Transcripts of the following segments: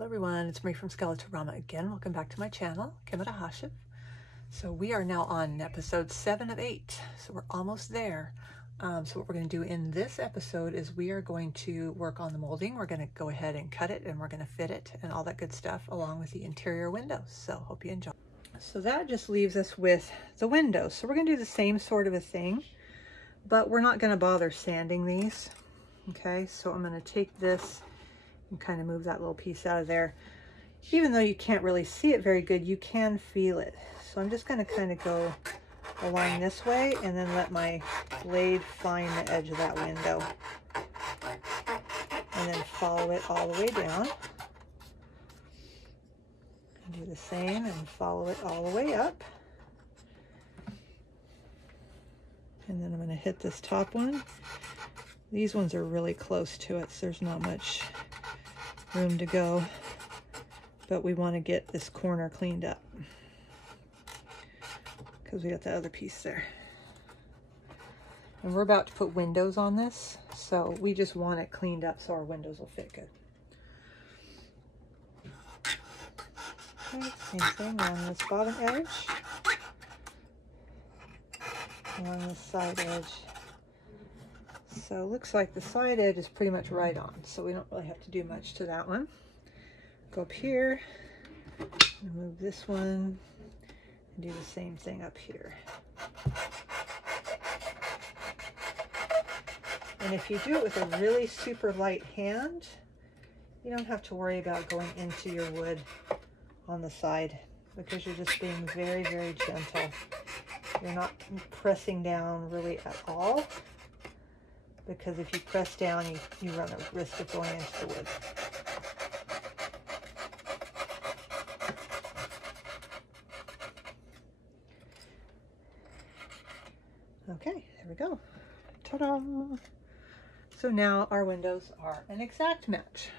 Hello everyone, it's Marie from Skeletorama again. Welcome back to my channel, Beannachd. So we are now on episode 7 of 8, so we're almost there. So what we're going to do in this episode is we are going to work on the molding. We're going to go ahead and cut it and we're going to fit it and all that good stuff along with the interior windows. So hope you enjoy. So that just leaves us with the windows. So we're going to do the same sort of a thing, but we're not going to bother sanding these. Okay, so I'm going to take this and kind of move that little piece out of there. Even though you can't really see it very good, you can feel it. So I'm just going to kind of go along this way and then let my blade find the edge of that window. And then follow it all the way down. And do the same and follow it all the way up. And then I'm going to hit this top one. These ones are really close to it, so there's not much room to go, but we want to get this corner cleaned up because we got that other piece there. And we're about to put windows on this, so we just want it cleaned up so our windows will fit good. Okay, same thing on this bottom edge, along this side edge. So it looks like the side edge is pretty much right on, so we don't really have to do much to that one. Go up here, and move this one, and do the same thing up here. And if you do it with a really super light hand, you don't have to worry about going into your wood on the side, because you're just being very, very gentle. You're not pressing down really at all, because if you press down, you run a risk of going into the wood. Okay, there we go. Ta-da! So now our windows are an exact match.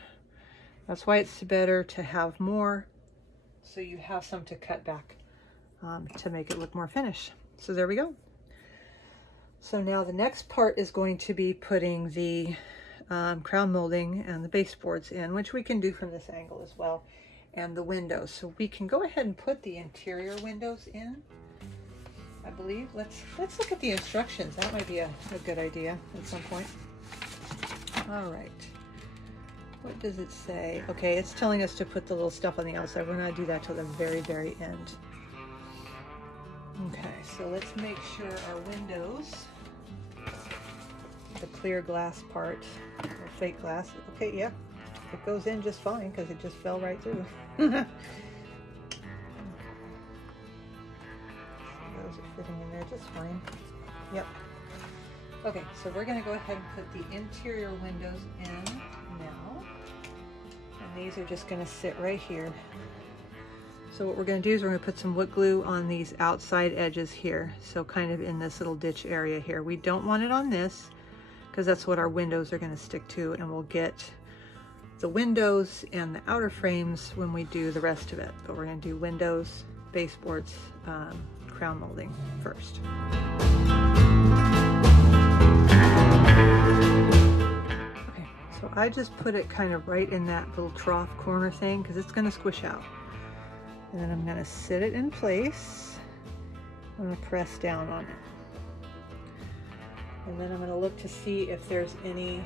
That's why it's better to have more, so you have some to cut back to make it look more finished. So there we go. So now the next part is going to be putting the crown molding and the baseboards in, which we can do from this angle as well, and the windows. So we can go ahead and put the interior windows in, I believe. Let's look at the instructions. That might be a good idea at some point. All right. What does it say? Okay, it's telling us to put the little stuff on the outside. We're going to do that till the very, very end. Okay, so let's make sure our windows, the clear glass part, or fake glass, okay, yeah, it goes in just fine because it just fell right through. Those are fitting in there just fine. Yep. Okay, so we're going to go ahead and put the interior windows in now, and these are just going to sit right here. So what we're going to do is we're going to put some wood glue on these outside edges here. So kind of in this little ditch area here. We don't want it on this because that's what our windows are going to stick to, and we'll get the windows and the outer frames when we do the rest of it. But we're going to do windows, baseboards, crown molding first. Okay, so I just put it kind of right in that little trough corner thing because it's going to squish out. And then I'm going to sit it in place. I'm going to press down on it. And then I'm going to look to see if there's any,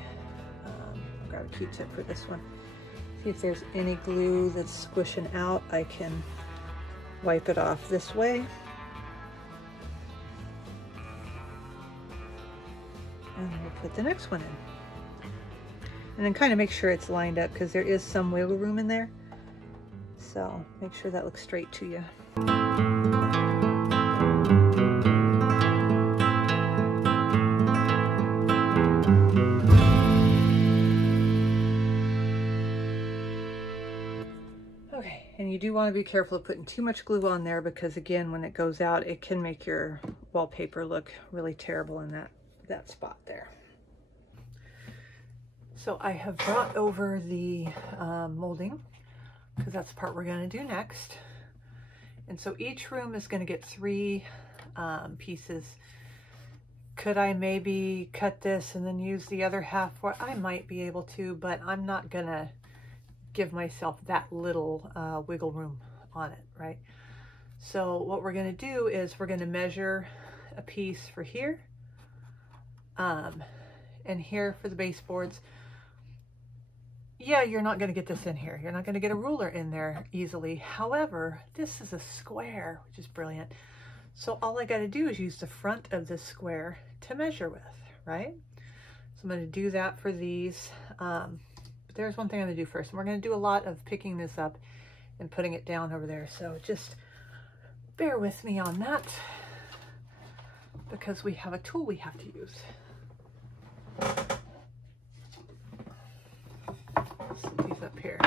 I'll grab a Q-tip for this one. See if there's any glue that's squishing out. I can wipe it off this way. And we'll put the next one in. And then kind of make sure it's lined up because there is some wiggle room in there. So make sure that looks straight to you. Okay, and you do want to be careful of putting too much glue on there because again, when it goes out, it can make your wallpaper look really terrible in that spot there. So I have brought over the molding, because that's the part we're going to do next. And so each room is going to get 3 pieces. Could I maybe cut this and then use the other half for it? I might be able to, but I'm not going to give myself that little wiggle room on it, right? So what we're going to do is we're going to measure a piece for here and here for the baseboards. Yeah, you're not going to get this in here. You're not going to get a ruler in there easily. However, this is a square, which is brilliant. So all I got to do is use the front of this square to measure with, right? So I'm going to do that for these. But there's one thing I'm going to do first. And we're going to do a lot of picking this up and putting it down over there. So just bear with me on that because we have a tool we have to use. Set these up here.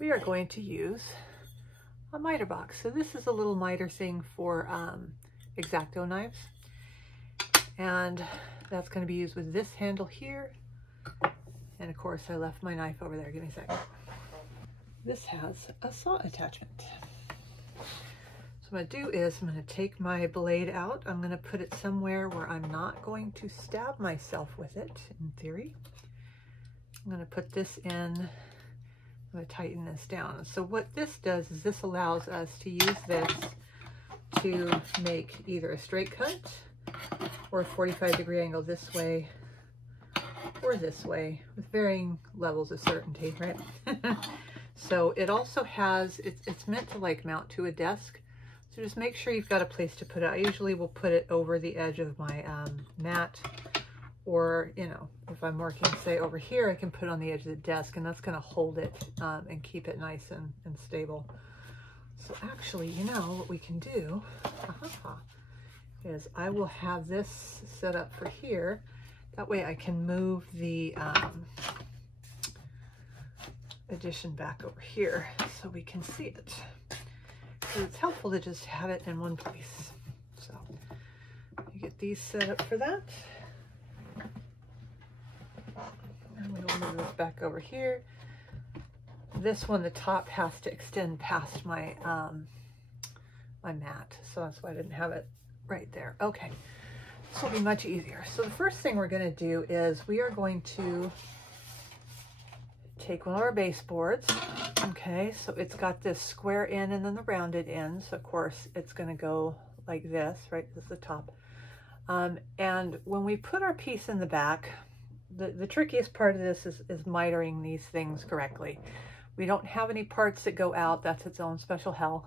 We are going to use a miter box. So this is a little miter thing for X-Acto knives, and that's going to be used with this handle here. And of course I left my knife over there. Give me a second. This has a saw attachment. So what I'm going to do is I'm going to take my blade out. I'm going to put it somewhere where I'm not going to stab myself with it, in theory. I'm going to put this in. I'm going to tighten this down. So what this does is this allows us to use this to make either a straight cut or a 45-degree angle this way or this way with varying levels of certainty, right? So it also has, it's meant to like mount to a desk. So just make sure you've got a place to put it. I usually will put it over the edge of my mat, or, you know, if I'm working, say, over here, I can put it on the edge of the desk, and that's going to hold it and keep it nice and stable. So actually, you know, what we can do is I will have this set up for here. That way I can move the addition back over here so we can see it. So it's helpful to just have it in one place. So you get these set up for that. And we'll move this back over here. This one, the top has to extend past my my mat, so that's why I didn't have it right there. Okay, this will be much easier. So the first thing we're going to do is we are going to take one of our baseboards. Okay, so it's got this square end and then the rounded end. So of course it's going to go like this, right? This is the top. And when we put our piece in the back, the trickiest part of this is mitering these things correctly. We don't have any parts that go out. That's its own special hell.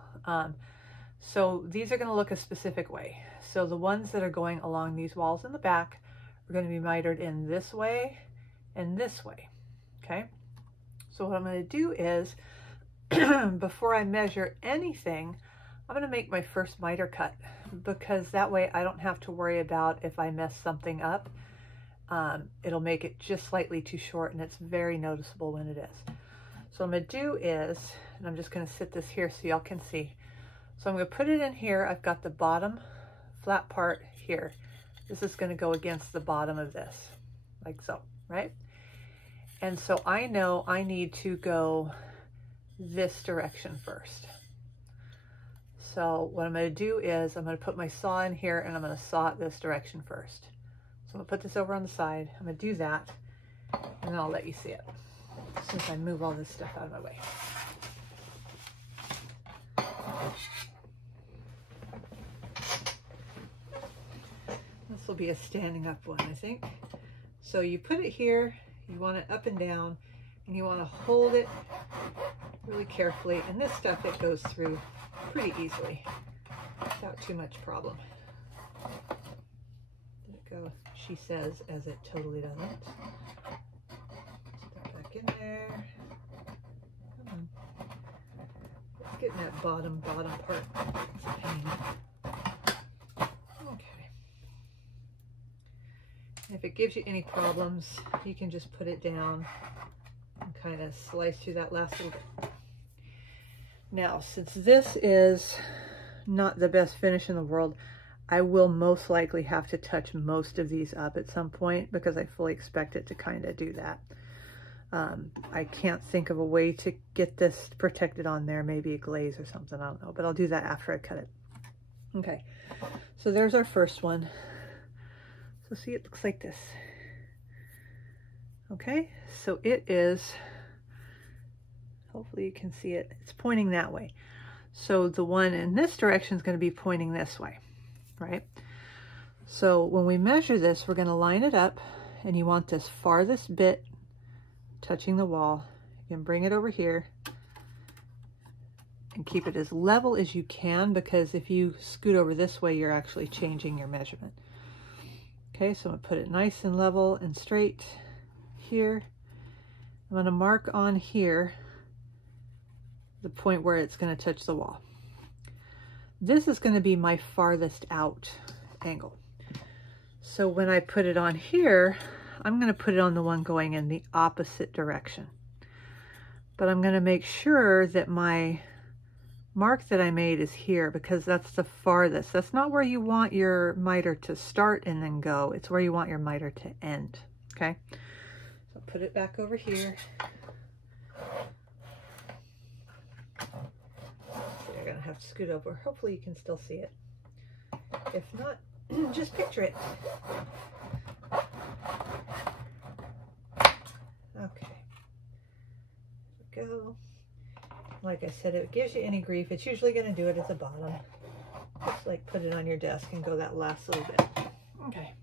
So these are going to look a specific way. So the ones that are going along these walls in the back are going to be mitered in this way and this way. Okay. So what I'm going to do is, before I measure anything, I'm going to make my first miter cut, because that way I don't have to worry about if I mess something up. It'll make it just slightly too short, and it's very noticeable when it is. So what I'm going to do is, and I'm just going to sit this here so y'all can see. So I'm going to put it in here. I've got the bottom flat part here. This is going to go against the bottom of this, like so, right? And so I know I need to go this direction first. So what I'm going to do is I'm going to put my saw in here, and I'm going to saw it this direction first. So I'm going to put this over on the side. I'm going to do that, and then I'll let you see it since I move all this stuff out of my way. This will be a standing up one, I think. So you put it here, you want it up and down, and you want to hold it really carefully. And this stuff, it goes through pretty easily without too much problem. Let it go, she says, as it totally doesn't. Put that back in there. Come on. It's getting that bottom part. It's a pain. Okay. And if it gives you any problems, you can just put it down and kind of slice through that last little bit. Now, since this is not the best finish in the world, I will most likely have to touch most of these up at some point, because I fully expect it to kind of do that. I can't think of a way to get this protected on there, maybe a glaze or something, I don't know, but I'll do that after I cut it. Okay, so there's our first one. So see, it looks like this. Okay, so it is Hopefully you can see it. It's pointing that way. So the one in this direction is going to be pointing this way, right? So when we measure this, we're going to line it up, and you want this farthest bit touching the wall. You can bring it over here and keep it as level as you can, because if you scoot over this way, you're actually changing your measurement. Okay, so I'm going to put it nice and level and straight here. I'm going to mark on here the point where it's going to touch the wall. This is going to be my farthest out angle. So when I put it on here, I'm going to put it on the one going in the opposite direction. But I'm going to make sure that my mark that I made is here, because that's the farthest. That's not where you want your miter to start and then go. It's where you want your miter to end. Okay, so put it back over here. You're gonna have to scoot over. Hopefully you can still see it. If not, just picture it. Okay, there we go. Like I said, if it gives you any grief, it's usually going to do it at the bottom. Just like put it on your desk and go that last little bit. Okay.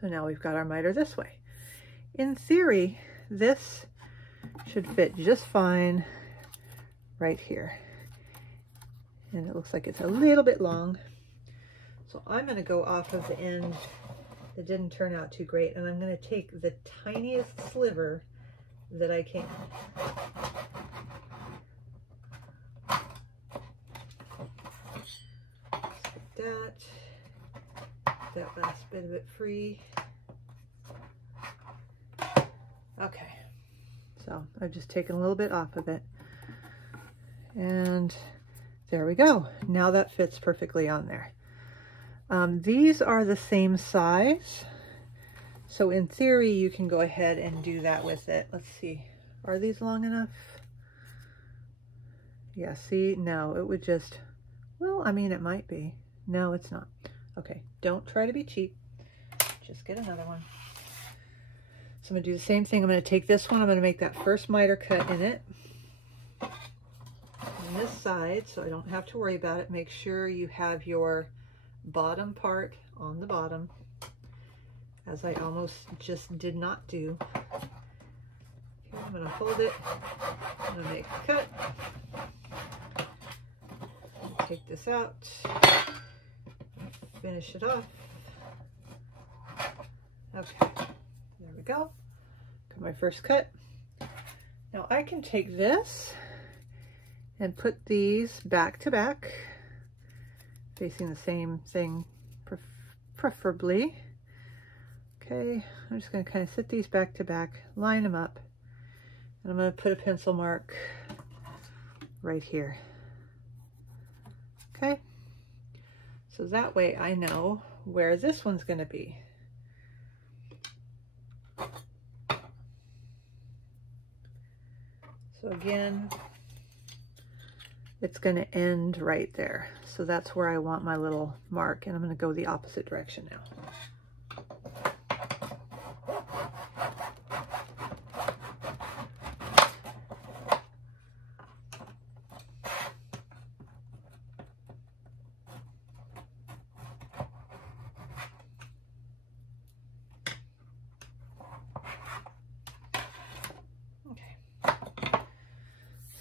So now we've got our miter this way. In theory, this should fit just fine right here. And it looks like it's a little bit long. So I'm going to go off of the end that didn't turn out too great, and I'm going to take the tiniest sliver that I can. That last bit of it free. Okay, so I've just taken a little bit off of it, and there we go. Now that fits perfectly on there. These are the same size, so in theory you can go ahead and do that with it. Let's see, are these long enough? Yeah, see, no, it would just, well, I mean, it might be. No, it's not. Okay, don't try to be cheap. Just get another one. So I'm going to do the same thing. I'm going to take this one. I'm going to make that first miter cut in it. On this side, so I don't have to worry about it. Make sure you have your bottom part on the bottom, as I almost just did not do. Okay, I'm going to hold it. I'm going to make a cut. Take this out. Finish it off. Okay, there we go. Got my first cut. Now I can take this and put these back to back, facing the same thing, preferably. Okay, I'm just going to kind of sit these back to back, line them up, and I'm going to put a pencil mark right here. Okay. So that way I know where this one's going to be. So again, it's going to end right there. So that's where I want my little mark, and I'm going to go the opposite direction now.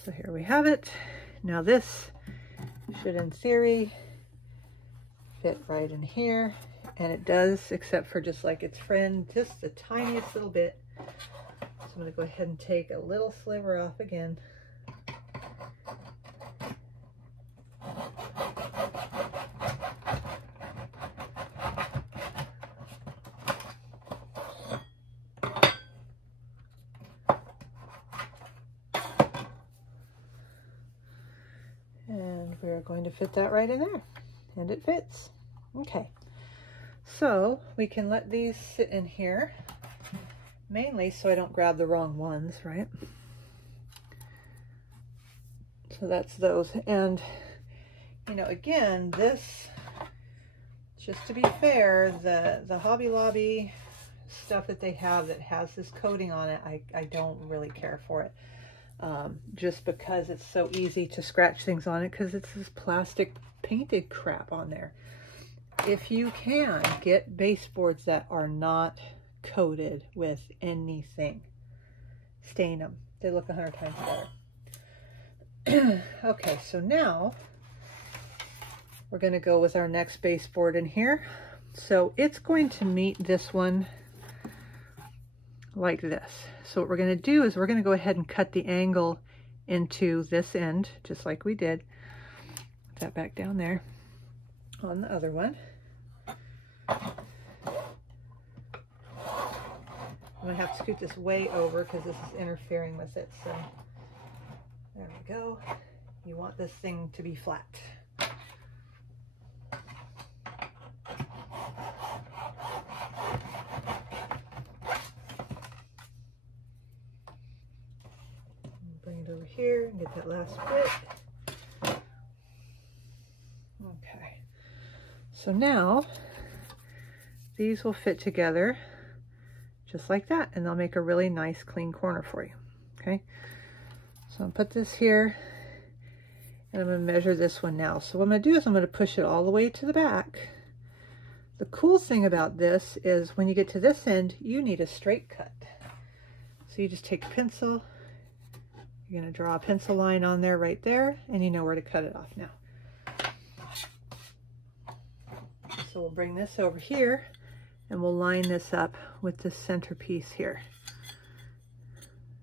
So here we have it. Now this should, in theory, fit right in here, and it does, except for just like its friend, just the tiniest little bit. So I'm going to go ahead and take a little sliver off again. And we're going to fit that right in there, and it fits. Okay, so we can let these sit in here, mainly so I don't grab the wrong ones, right? So that's those. And you know, again, this, just to be fair, the Hobby Lobby stuff that they have that has this coating on it, I don't really care for it. just because it's so easy to scratch things on it because it's this plastic painted crap on there. If you can, get baseboards that are not coated with anything. Stain them. They look 100 times better. Okay, so now we're going to go with our next baseboard in here. So it's going to meet this one like this. So what we're going to do is we're going to go ahead and cut the angle into this end, just like we did. Put that back down there on the other one. I'm going to have to scoot this way over because this is interfering with it. So there we go. You want this thing to be flat. Bring it over here and get that last bit. Okay. So now these will fit together just like that, and they'll make a really nice clean corner for you. Okay, so I'll put this here and I'm going to measure this one now. So what I'm going to do is I'm going to push it all the way to the back. The cool thing about this is when you get to this end, you need a straight cut. So you just take a pencil, you're going to draw a pencil line on there right there, and you know where to cut it off now. So we'll bring this over here and we'll line this up with the centerpiece here.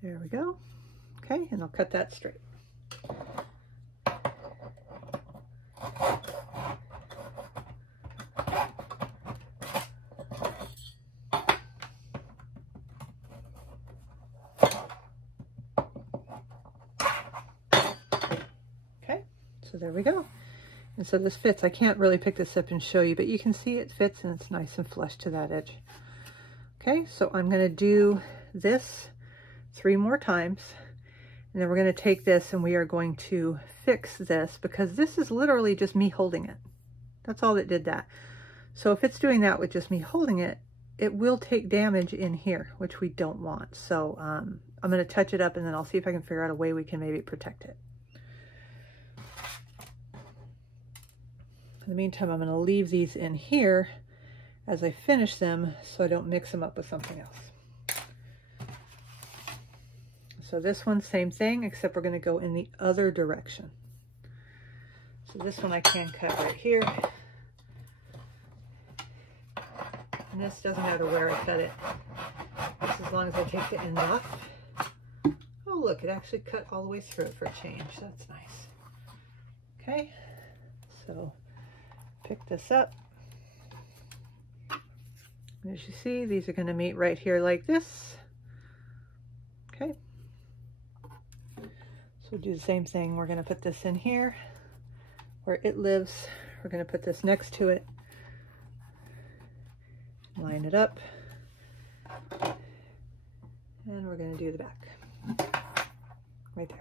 There we go. Okay, and I'll cut that straight. Okay, so there we go. And so this fits. I can't really pick this up and show you, but you can see it fits and it's nice and flush to that edge. Okay, so I'm going to do this 3 more times, and then we're going to take this and we are going to fix this because this is literally just me holding it. That's all that did that. So if it's doing that with just me holding it, it will take damage in here, which we don't want. So I'm going to touch it up and then I'll see if I can figure out a way we can maybe protect it. In the meantime, I'm going to leave these in here as I finish them so I don't mix them up with something else. So this one, same thing, except we're going to go in the other direction. So this one I can cut right here. And this doesn't matter where I cut it, just as long as I take the end off. Oh look, it actually cut all the way through it for a change. That's nice. Okay, so pick this up. And as you see, these are going to meet right here like this. Okay. So we'll do the same thing. We're going to put this in here where it lives. We're going to put this next to it. Line it up. And we're going to do the back. Right there.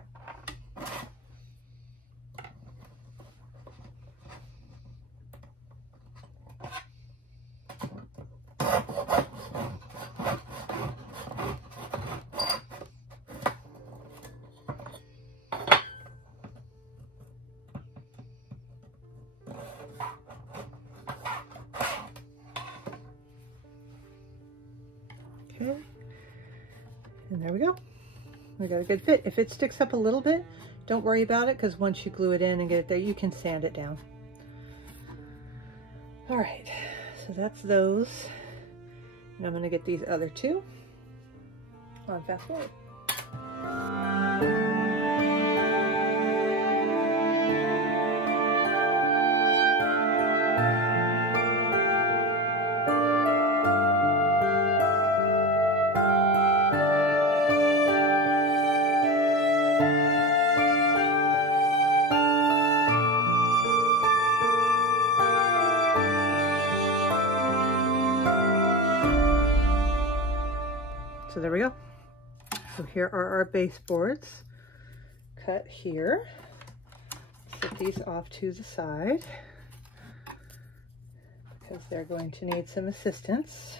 Okay, and there we go. We got a good fit. If it sticks up a little bit, don't worry about it, because once you glue it in and get it there, you can sand it down. All right, so that's those. And I'm going to get these other 2 on fast forward. So there we go. So here are our baseboards cut here. Set these off to the side because they're going to need some assistance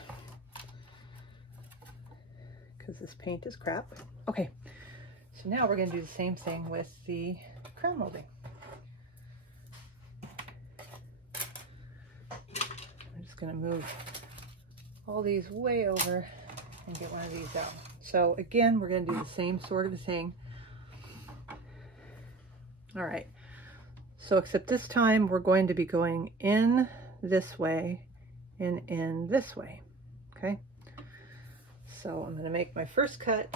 because this paint is crap. Okay, So now we're going to do the same thing with the crown molding. I'm just going to move all these way over and get one of these out. So again, we're going to do the same sort of thing. All right, so except this time we're going to be going in this way and in this way, okay? So I'm going to make my first cut.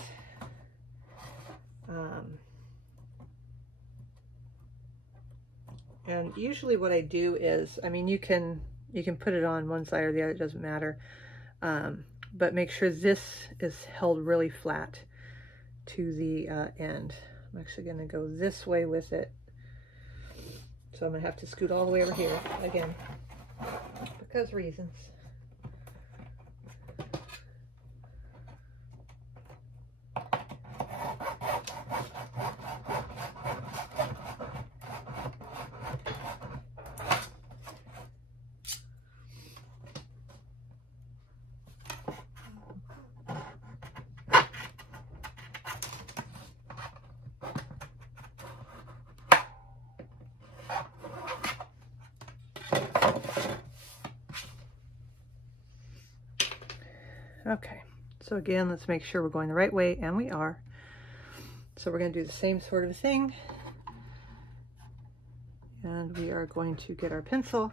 And usually what I do is, I mean, you can put it on one side or the other, it doesn't matter. But make sure this is held really flat to the end. I'm actually going to go this way with it. So I'm going to have to scoot all the way over here again, because reasons. Okay, so again, let's make sure we're going the right way, and we are. So we're going to do the same sort of thing, and we are going to get our pencil,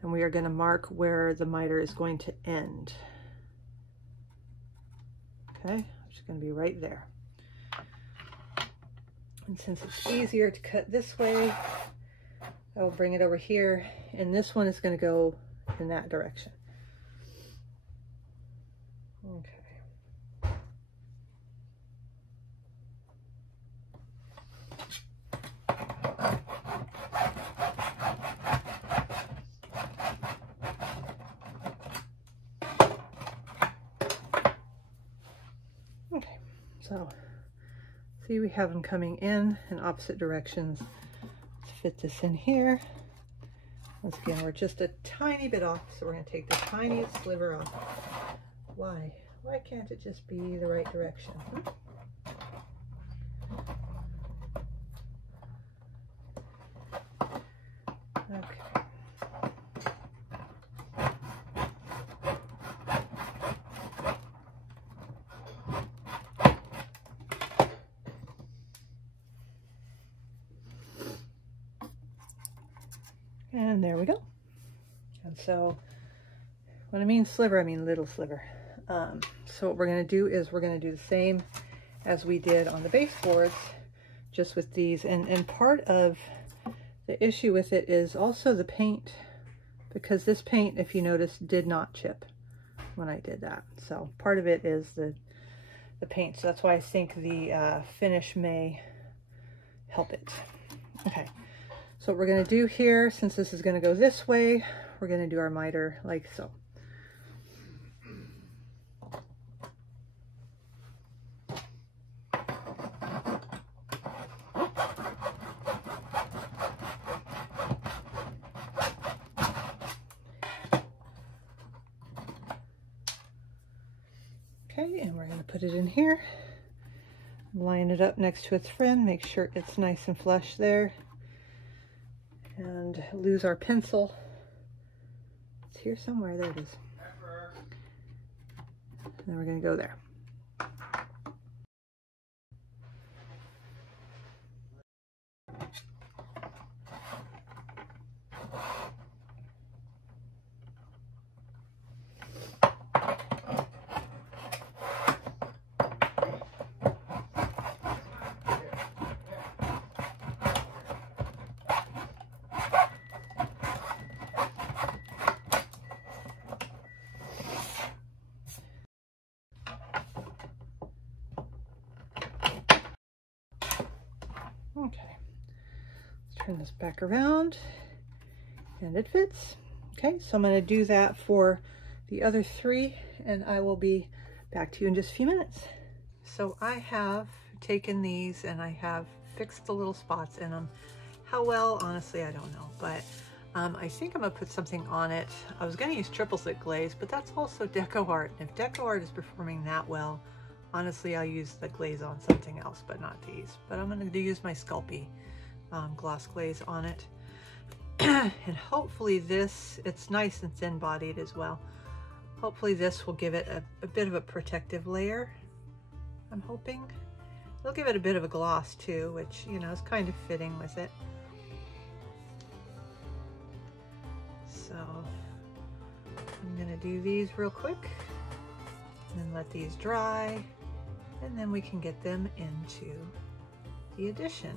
and we are going to mark where the miter is going to end. Okay, it's going to be right there. And since it's easier to cut this way, I will bring it over here, and this one is going to go in that direction. Okay. Okay, so see, we have them coming in opposite directions. Let's fit this in here. Once again, we're just a tiny bit off, so we're going to take the tiniest sliver off. Why? Why can't it just be the right direction? Okay. And there we go. And so when I mean sliver, I mean little sliver. So what we're going to do is we're going to do the same as we did on the baseboards, just with these. And part of the issue with it is also the paint, because this paint, if you notice, did not chip when I did that. So part of it is the paint. So that's why I think the finish may help it. Okay. So what we're going to do here, since this is going to go this way, we're going to do our miter like so. Okay, and we're going to put it in here, line it up next to its friend, make sure it's nice and flush there, and lose our pencil. It's here somewhere, there it is. And then we're going to go there. Okay, let's turn this back around, and it fits. Okay, so I'm going to do that for the other three, and I will be back to you in just a few minutes. So I have taken these and I have fixed the little spots in them. How well, honestly, I don't know, but I think I'm going to put something on it. I was going to use triple thick glaze, but that's also deco art, and if deco art is performing that well Honestly, I'll use the glaze on something else, but not these. But I'm going to use my Sculpey gloss glaze on it. And hopefully this, it's nice and thin bodied as well. Hopefully this will give it a bit of a protective layer, I'm hoping. It'll give it a bit of a gloss too, which, you know, is kind of fitting with it. So I'm gonna do these real quick and then let these dry, and then we can get them into the addition,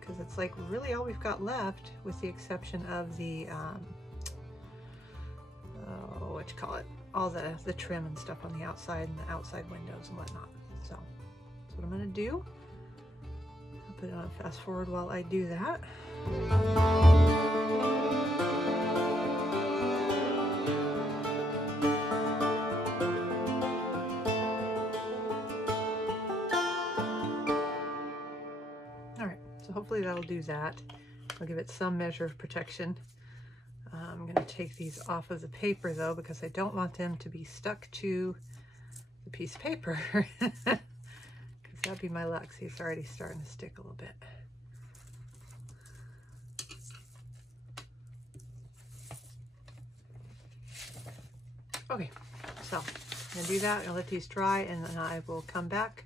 because it's like really all we've got left, with the exception of the what you call it, all the trim and stuff on the outside and the outside windows and whatnot. So that's what I'm gonna do. I'll put it on fast forward while I do that. All right, so hopefully that'll do that. I'll give it some measure of protection. I'm going to take these off of the paper though, because I don't want them to be stuck to the piece of paper, because that'd be my luck. See, it's already starting to stick a little bit. Okay, so I'm going to do that. I'll let these dry, and then I will come back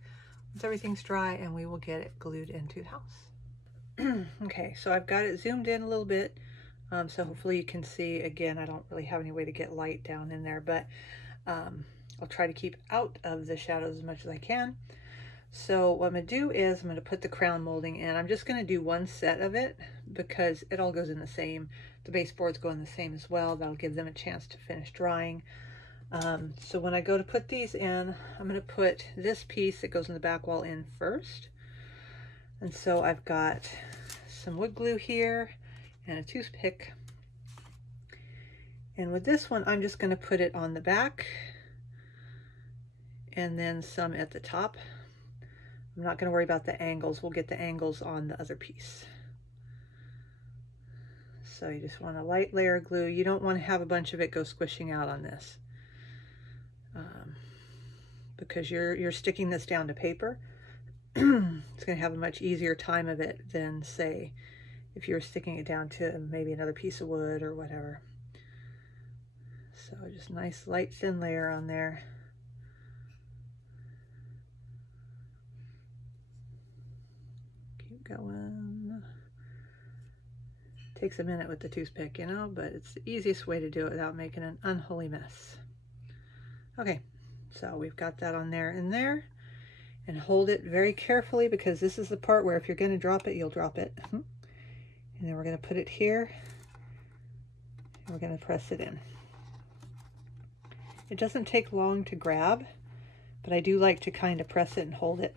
once everything's dry and we will get it glued into the house. Okay, so I've got it zoomed in a little bit. So hopefully you can see. Again, I don't really have any way to get light down in there, but I'll try to keep out of the shadows as much as I can. So what I'm going to do is I'm going to put the crown molding in. I'm just going to do one set of it because it all goes in the same. The baseboards go in the same as well. That'll give them a chance to finish drying. So when I go to put these in, I'm going to put this piece that goes in the back wall in first. And so I've got some wood glue here and a toothpick, and with this one I'm just going to put it on the back and then some at the top. I'm not going to worry about the angles. We'll get the angles on the other piece. So you just want a light layer of glue. You don't want to have a bunch of it go squishing out on this, because you're sticking this down to paper. It's going to have a much easier time of it than, say, if you were sticking it down to maybe another piece of wood or whatever. So just nice light thin layer on there. Keep going. Takes a minute with the toothpick, you know, but it's the easiest way to do it without making an unholy mess. Okay, so we've got that on there and there. And hold it very carefully, because this is the part where if you're going to drop it, you'll drop it. And then we're going to put it here, and we're going to press it in. It doesn't take long to grab, but I do like to kind of press it and hold it.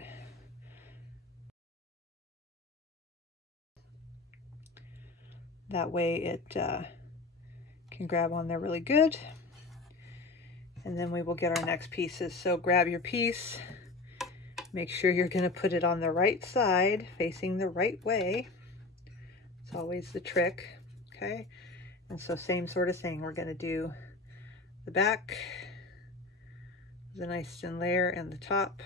That way it can grab on there really good. And then we will get our next pieces. So grab your piece. Make sure you're going to put it on the right side, facing the right way. It's always the trick, okay? And so same sort of thing. We're going to do the back, the nice thin layer, and the top.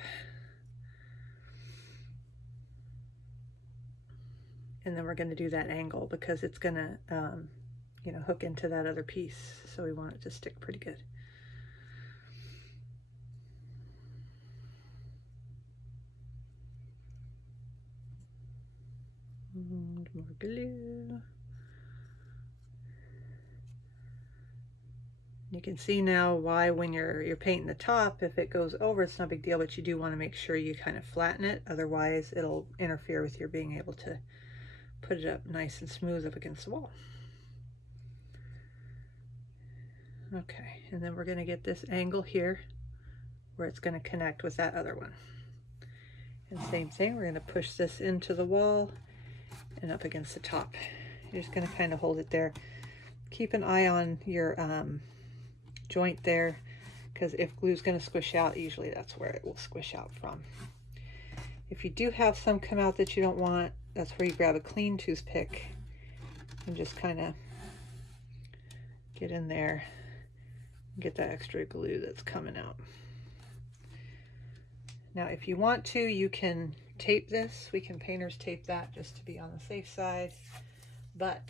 And then we're going to do that angle, because it's going to, you know, hook into that other piece. So we want it to stick pretty good. And more glue. You can see now why when you're painting the top, if it goes over, it's not a big deal, but you do want to make sure you kind of flatten it. Otherwise, it'll interfere with your being able to put it up nice and smooth up against the wall. Okay, and then we're going to get this angle here where it's going to connect with that other one. And same thing, we're going to push this into the wall and up against the top. You're just going to kind of hold it there. Keep an eye on your joint there, because if glue's going to squish out, usually that's where it will squish out from. If you do have some come out that you don't want, that's where you grab a clean toothpick and just kind of get in there and get that extra glue that's coming out. Now, if you want to, you can tape this. We can painter's tape that just to be on the safe side, but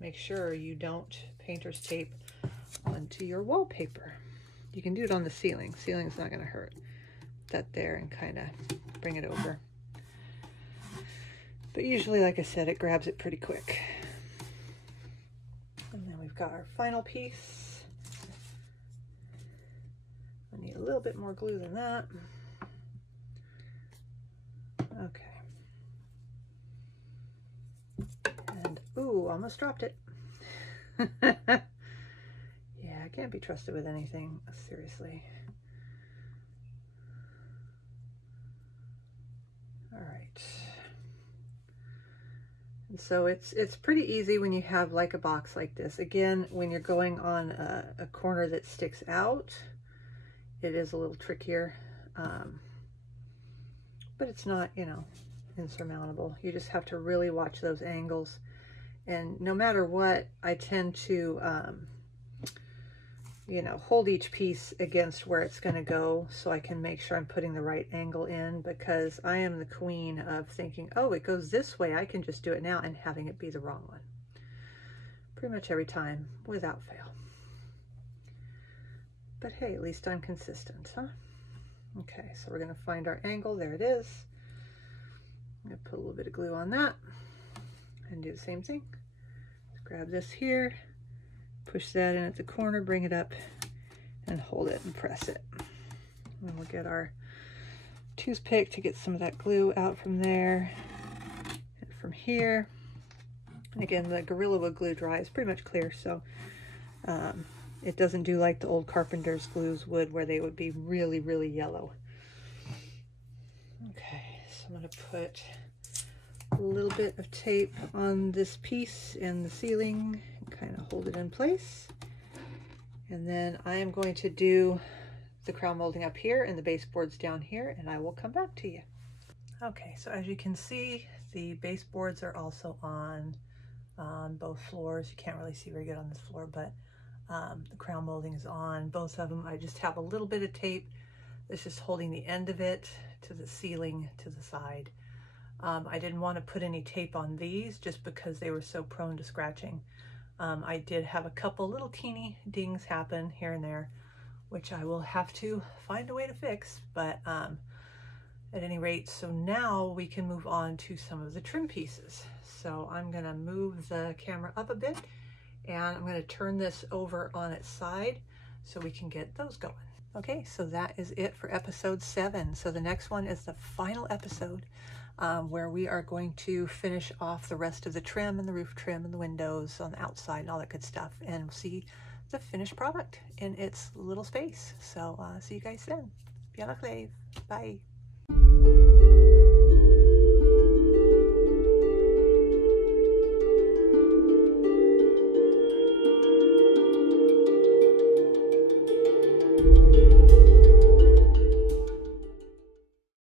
make sure you don't painter's tape onto your wallpaper. You can do it on the ceiling. Ceiling's not going to hurt. That there and kind of bring it over. But usually, like I said, it grabs it pretty quick. And then we've got our final piece. I need a little bit more glue than that. Okay. And, ooh, almost dropped it. Yeah, I can't be trusted with anything, seriously. All right. And so it's pretty easy when you have like a box like this. Again, when you're going on a corner that sticks out, it is a little trickier. But it's not, you know, insurmountable. You just have to really watch those angles. And no matter what, I tend to, you know, hold each piece against where it's going to go so I can make sure I'm putting the right angle in, because I am the queen of thinking, oh, it goes this way, I can just do it now, and having it be the wrong one. Pretty much every time, without fail. But hey, at least I'm consistent, huh? Okay, so we're going to find our angle. There it is. I'm going to put a little bit of glue on that and do the same thing. Just grab this here, push that in at the corner, bring it up, and hold it and press it. And we'll get our toothpick to get some of that glue out from there and from here. And again, the Gorilla Wood glue dry is pretty much clear, so it doesn't do like the old carpenter's glues would, where they would be really, really yellow. Okay, so I'm going to put a little bit of tape on this piece in the ceiling and kind of hold it in place. And then I am going to do the crown molding up here and the baseboards down here, and I will come back to you. Okay, so as you can see, the baseboards are also on both floors. You can't really see very good on this floor, but the crown molding is on both of them. I just have a little bit of tape that's just holding the end of it to the ceiling to the side. I didn't want to put any tape on these just because they were so prone to scratching. I did have a couple little teeny dings happen here and there, which I will have to find a way to fix, but at any rate, so now we can move on to some of the trim pieces. So I'm going to move the camera up a bit, and I'm going to turn this over on its side so we can get those going. Okay, so that is it for episode 7. So the next one is the final episode where we are going to finish off the rest of the trim and the roof trim and the windows on the outside and all that good stuff, and see the finished product in its little space. So see you guys then. Beannachd, leibh. Bye.